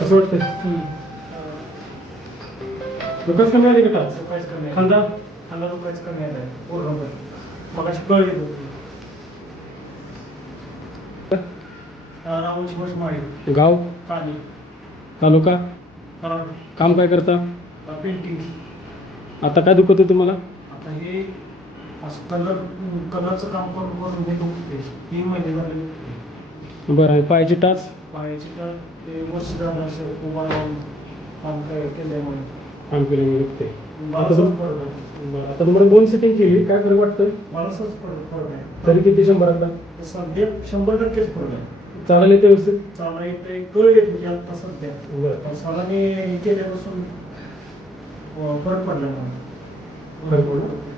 कसं वाटतंय? दुखाच कमी आली का? दुखायच कमी आहे. खांदा खांदा दुखायच कमी आहे पूर्ण. मगाशी कळ येत होती. राहुलची बस माळी गाव काली तालुका कराड काम काय करता? पेंटिंग. आता काय दुखत आहे तुम्हाला? आता हे असं कलरचं काम करून करून हे दुखते 3 महिने झाले दुखते. बरं आहे. पायाची टाच पायाची तर ते वर्ष झालं असेल उभा राहून काम काय केल्यामुळे काम केल्यामुळे दुखते. मला आता सहज फरक आहे. बरं, आता तुम्हाला 2 सेटिंग केली, काय फरक वाटतोय? मला सहज फरक आहे. तरी किती 100%? सध्या 100%च फरक आहे. चालायला येते व्यवस्थित? चालला येते कळ येत होती आता सध्या. बरं. सरांनी केल्यापासून फरक पडला मला. फरक पडला?